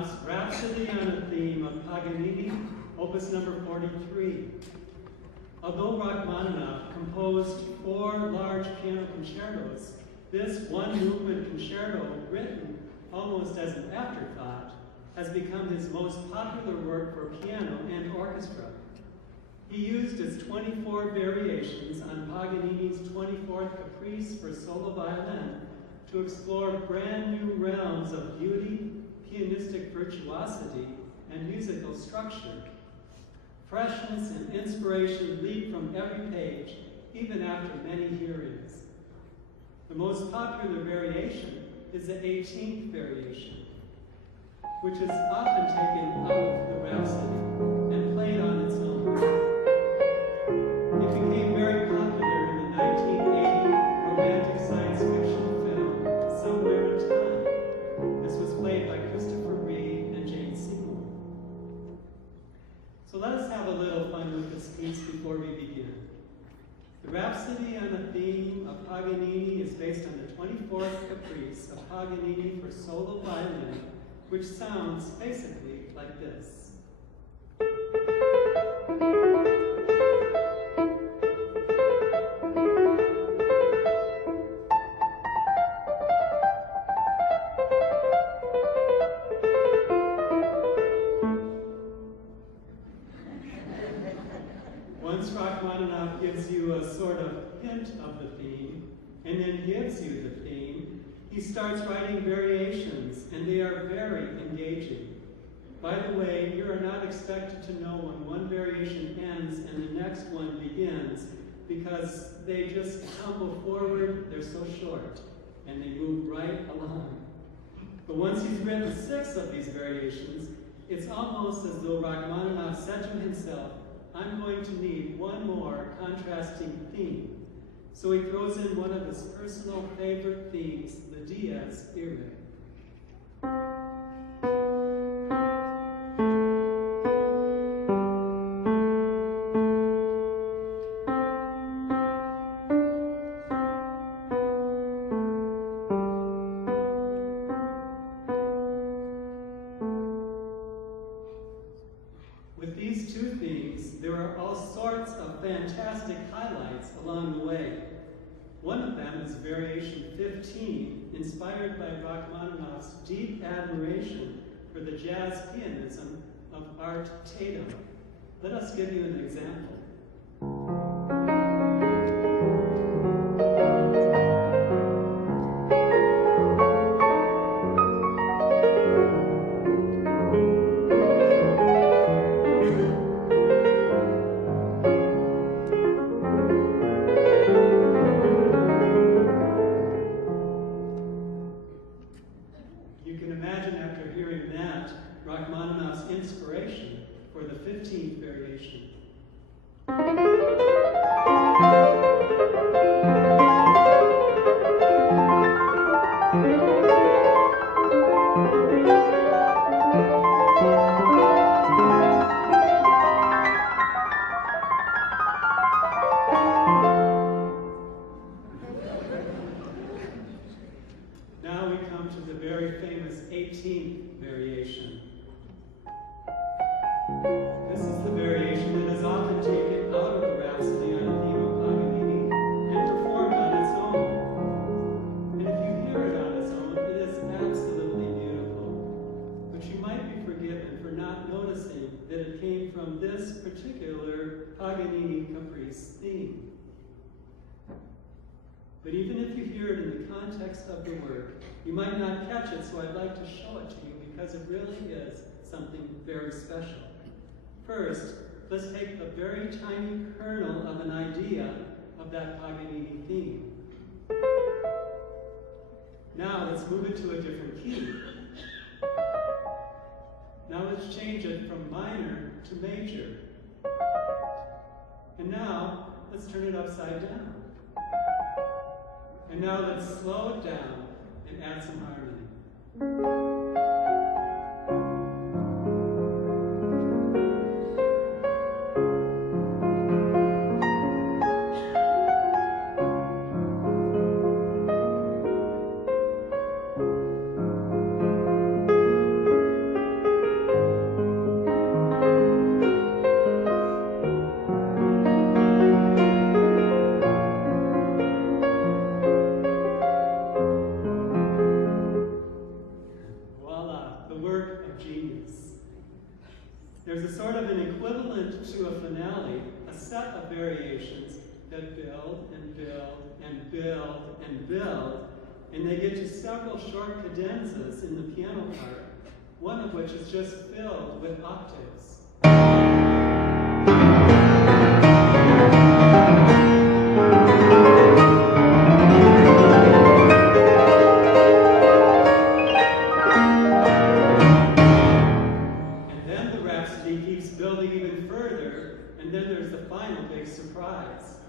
Rachmaninoff's Rhapsody on a Theme of Paganini, Opus number 43. Although Rachmaninoff composed 4 large piano concertos, this one-movement concerto, written almost as an afterthought, has become his most popular work for piano and orchestra. He used his 24 variations on Paganini's 24th Caprice for solo violin to explore brand new realms of beauty, pianistic virtuosity, and musical structure. Freshness and inspiration leap from every page, even after many hearings. The most popular variation is the 18th variation, which is often taken out of the Rhapsody and played on its own. It became very popular in the 1980 romantic science fiction film, Somewhere in Time. This was played by Christopher Reeve and Jane Seymour. So let us have a little fun with this piece before we begin. The Rhapsody on the Theme of Paganini is based on the 24th Caprice of Paganini for solo violin, which sounds basically like this. Once Rachmaninoff gives you a sort of hint of the theme, and then gives you the theme, he starts writing variations, and they are very engaging. By the way, you are not expected to know when one variation ends and the next one begins, because they just tumble forward, they're so short, and they move right along. But once he's written 6 of these variations, it's almost as though Rachmaninoff said to himself, I'm going to need one more contrasting theme. So he throws in one of his personal favorite themes, the Dies Irae. With these 2 themes, there are all sorts of fantastic highlights along the way. One of them is Variation 15, inspired by Rachmaninoff's deep admiration for the jazz pianism of Art Tatum. Let us give you an example. Rachmaninoff's inspiration for the 15th variation. Now we come to the very famous 18th variation. This is the variation that is often taken out of the Rhapsody on a Theme of Paganini and performed on its own. And if you hear it on its own, it is absolutely beautiful. But you might be forgiven for not noticing that it came from this particular Paganini Caprice theme. But even if you hear it in the context of the work, you might not catch it, so I'd like to show it to you because it really is something very special. First, let's take a very tiny kernel of an idea of that Paganini theme. Now let's move it to a different key. Now let's change it from minor to major. And now let's turn it upside down. And now let's slow it down and add some harmony. There's a sort of an equivalent to a finale, a set of variations that build and build and build and build, and they get to several short cadenzas in the piano part, one of which is just filled with octaves. And then the Rhapsody keeps building even further, and then there's the final big surprise.